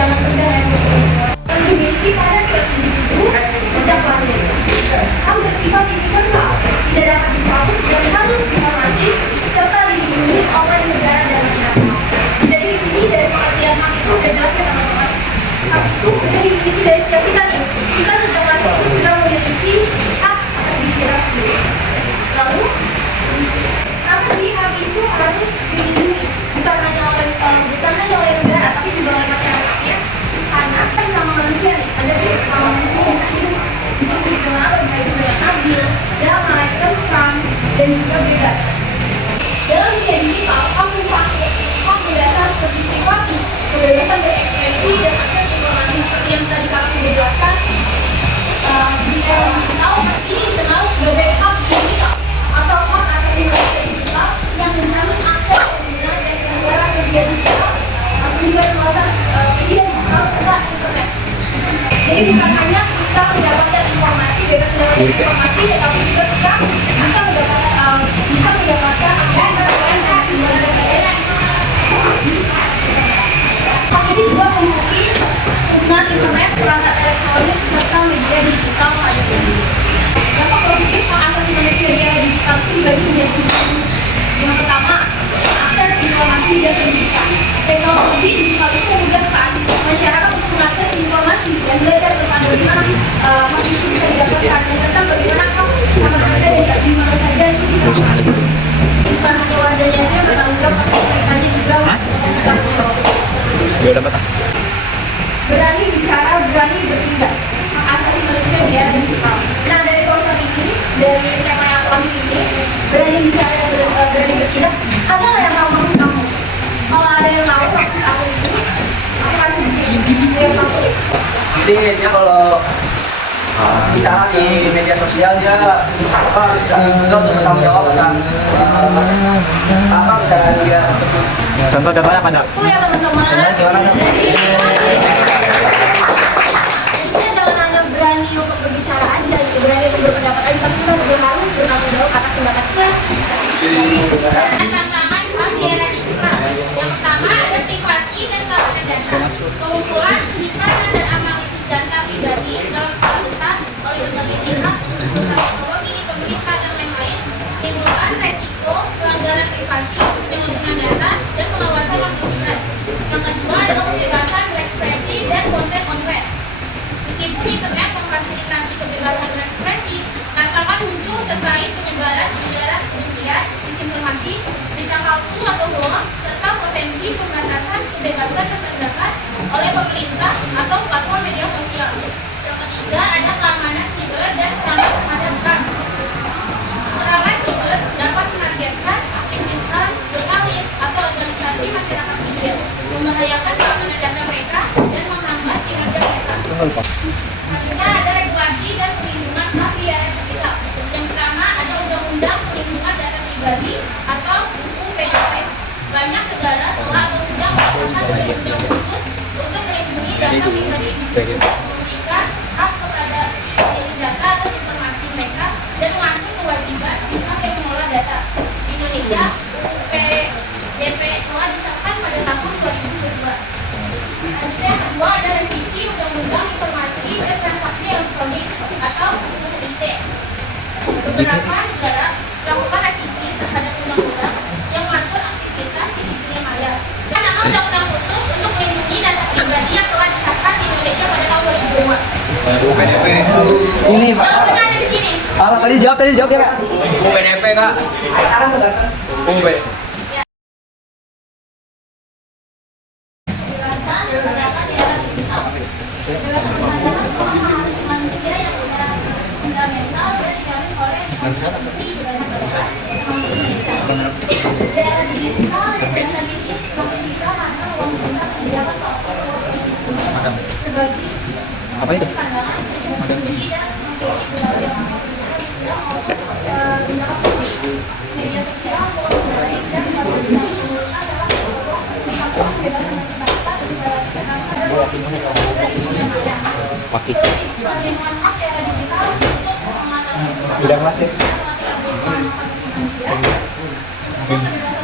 jangan mudah emosi. Memiliki pada setiap individu sejak lahir. Hak bersifat universal, tidak dapat dicabut dan harus dihormati serta dilindungi oleh negara dan masyarakat. Dari sini dari pengertian hak itu sudah jelas ya teman-teman. Hak itu sudah dimiliki dari setiap kita nih. Kita sejak lahir sudah memiliki hak atas diri kita sendiri. Lalu tapi hak itu harus dilindungi bukan hanya oleh negara tapi juga oleh masyarakatnya, karena kan sama manusia nih ada di sama manusia yang hidup dengan berbaik dengan adil, damai, tentram dan juga bebas. Dalam dunia digital, hak mendasar seperti privasi, kebebasan berekspresi dan akses informasi seperti yang tadi kami sudah jelaskan di era digital pasti dikenal sebagai hak digital atau hak asasi manusia digital yang menjamin akses penggunaan dan negara media digital atau juga luasan media digital serta internet. Jadi bukan hanya kita mendapatkan informasi, bebas mendapatkan informasi, tetapi juga kita bisa mendapatkan akses di mana saja. Hak ini juga meliputi penggunaan internet, perangkat elektronik serta media digital pada diri. Dampak positif hak asasi manusia di era digital itu dibagi menjadi tiga. Yang pertama, akses informasi dan pendidikan. Teknologi digital itu memudahkan masyarakat untuk mengakses informasi dan belajar tentang bagaimana hal itu bisa didapatkan dan tentang bagaimana hak anak ada dan di mana saja itu didapatkan. Bukan hanya warganya saja yang bertanggung jawab, tapi mereka juga berani bicara, berani bertindak. Hak asasi manusia di era digital. Nah, dari poster ini, dari tema yang aku ambil ini, berani bicara dan berani bertindak, ada nggak yang tahu maksud aku? Kalau ada yang tahu maksud aku ini, aku kasih begini. Yang tahu? Jadi dia kalau bicara di media sosial dia untuk bertanggung jawab atas apa bicara dia tersebut. Contoh-contohnya apa enggak? Itu ya teman-teman. Jadi kita jangan hanya berani untuk berbicara aja, gitu, berani untuk berpendapat aja, tapi kita juga harus bertanggung jawab atas pendapat kita. Tantangan hak di era digital. Yang pertama ada privasi dan keamanan data. Pengumpulan, penyimpanan dan analisis data pribadi dalam skala besar oleh berbagai pihak, teknologi, pemerintah dan lain-lain, menimbulkan resiko pelanggaran privasi, penyalahgunaan data dan pengawasan yang berlebihan. Yang kedua adalah kebebasan berekspresi dan konten. Meskipun internet memfasilitasi kebebasan berekspresi, tantangan muncul terkait penyebaran ujaran kebencian, disinformasi, berita palsu atau hoax, serta potensi pembatasan kebebasan berpendapat oleh pemerintah atau platform media sosial. Yang ketiga ada keamanan siber dan serangan terhadap bank. Serangan siber dapat menargetkan aktivitas jurnalis atau organisasi masyarakat sipil, membahayakan keamanan data mereka dan menghambat kinerja mereka. Selanjutnya ada regulasi dan perlindungan hak di era digital. Yang pertama ada Undang-Undang Perlindungan Data Pribadi atau UPDP. Banyak negara telah atau sedang melakukan undang-undang khusus untuk melindungi data pribadi individu, memberikan hak kepada pemilik data atas informasi mereka dan mengatur kewajiban pihak yang mengelola data. Di Indonesia, UPDP telah disahkan pada tahun 2002. Selanjutnya yang kedua ada revisi Undang-Undang Informasi dan Transaksi Elektronik atau UIT. Beberapa negara melakukan revisi terhadap undang-undang yang mengatur aktivitas di dunia maya. Dan nama undang-undang khusus untuk melindungi data pribadi yang telah disahkan di Indonesia pada tahun 2002. UPDP. Ini Pak. Jawabannya ada di sini. Tadi jawab ya Kak. UPDP Kak. UP. Manusia yang fundamental dan digaris oleh Apa itu? Pakai. Udah masih.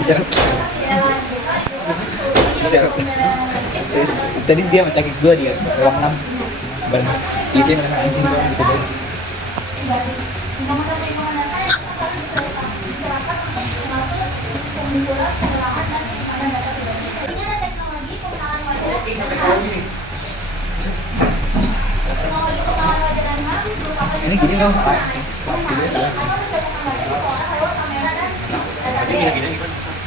Bisa. Bisa. Tadi dia mencakin gue dia ruang 6 benar itu yang memang anjing gue gitu deh. Ini gini dong.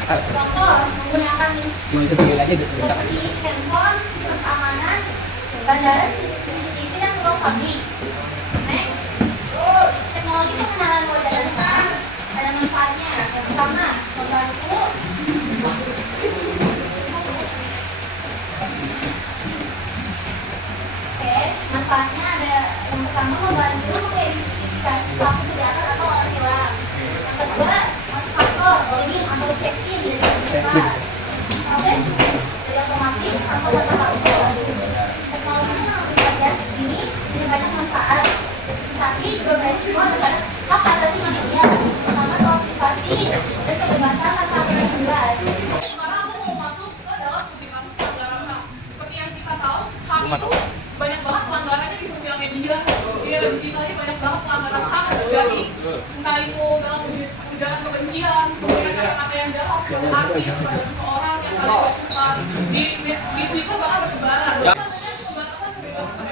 Contoh, menggunakan Cuma itu sekali aja gitu. seperti handphone, sistem keamanan, bandara, CCTV, dan ruang publik. Next, teknologi pengenalan wajah dan nama ada manfaatnya. Yang pertama, membantu manfaatnya ada yang pertama membantu mengidentifikasi pelaku kejahatan atau orang hilang. Yang kedua, masuk kantor, login atau check-in dari sekolah. Proses dari otomatis atau data kantor. Teknologi pengawasan ini punya banyak manfaat, tapi juga beresiko terhadap hak asasi manusia, terutama soal privasi dan kebebasan tanpa aturan yang jelas. Sekarang aku mau masuk ke dalam studi kasus pelanggaran HAM. Seperti yang kita tahu, HAM itu banyak banget pelanggarannya di sosial media. Di digital ini banyak banget pelanggaran HAM yang terjadi. Entah itu dalam ujaran kebencian, kemudian kata-kata yang jahat, artis pada seseorang yang kalian gak suka. Di Twitter bahkan bertebaran. Namanya pembatasan kebebasan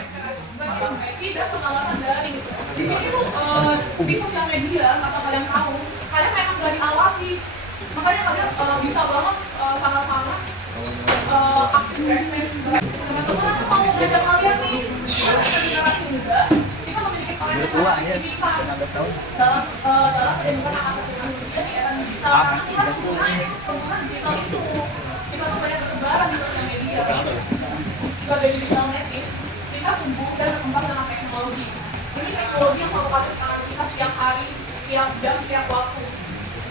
berekspresi dan pengawasan daring. Di sini tuh di sosial media, asal kalian tahu, kalian memang gak diawasi. Makanya kalian bisa banget sangat-sangat aktif berekspresi. Teman-teman, aku mau ngajak kalian nih, sebagai generasi muda, kita memiliki peran yang sangat signifikan dalam perlindungan hak asasi manusia di era digital. Karena kita menggunakan penggunaan digital itu, kita tuh banyak bertebaran di sosial media. Sebagai digital native, kita tumbuh dan berkembang dengan teknologi. Ini teknologi yang selalu ada di tangan kita setiap hari, setiap jam, setiap waktu.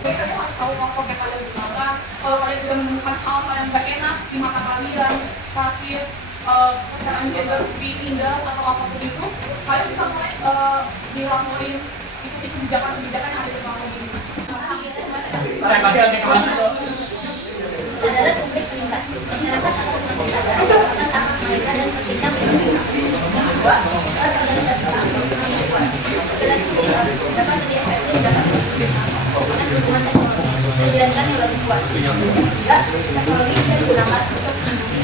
Jadi kalian harus tahu platform yang kalian gunakan. Kalau kalian tidak menemukan hal-hal yang gak enak di mata kalian, rasis, kesetaraan gender, tindas atau apapun itu, kalian bisa mulai dilaporin ikuti kebijakan-kebijakan yang ada di platform ini. Kesadaran publik meningkat. Masyarakat akan semakin sadar akan hak mereka dan pentingnya melindungi. Kedua, organisasi keagamaan membuat organisasi sosial dapat lebih efektif dalam dengan dukungan teknologi menjalankan yang lebih luas. Ketiga, teknologi bisa digunakan untuk melindungi.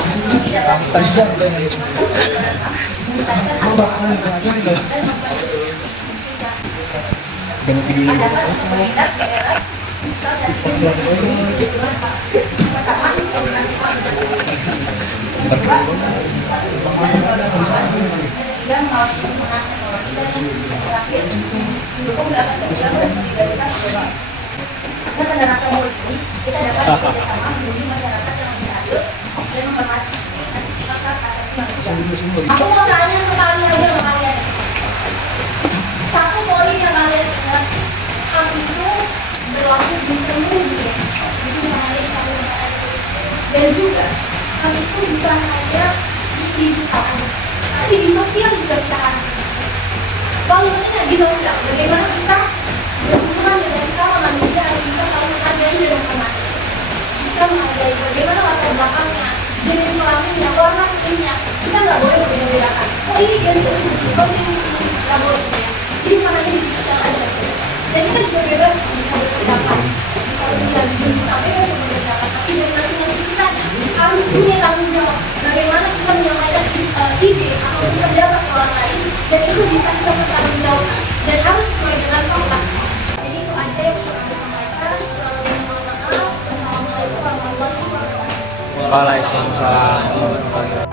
Teknologi dapat Dengan video ini. Kita dapat bersama melindungi masyarakat yang lebih adil dan menghormati hak asasi manusia. Aku mau tanya sekali aja sama kalian. Satu poin yang kalian ingat, HAM itu berlaku di seluruh dunia, itu hanya di satu negara. Dan juga HAM itu bukan hanya di digital, tapi di sosial juga kita harus. Kalau mengenai di sosial, bagaimana kita berhubungan dengan sesama manusia harus bisa saling menghargai dan menghormati. Bisa menghargai bagaimana latar belakangnya, jenis kelaminnya, warna kulitnya. Kita nggak boleh membeda-bedakan. Oh ini dia sendiri, oh ini nggak boleh. Jadi bukan hanya di sosial aja. Dan kita juga bebas bisa berpendapat, bisa sosial juga bebas berpendapat. Tapi dari masing-masing kita harus punya tanggung jawab. Bagaimana kita menyampaikan ide atau pendapat ke orang lain, dan itu bisa kita bertanggung jawab dan harus sesuai dengan fakta. Jadi itu aja yang bisa kami sampaikan. Wassalamualaikum warahmatullahi wabarakatuh. Waalaikumsalam.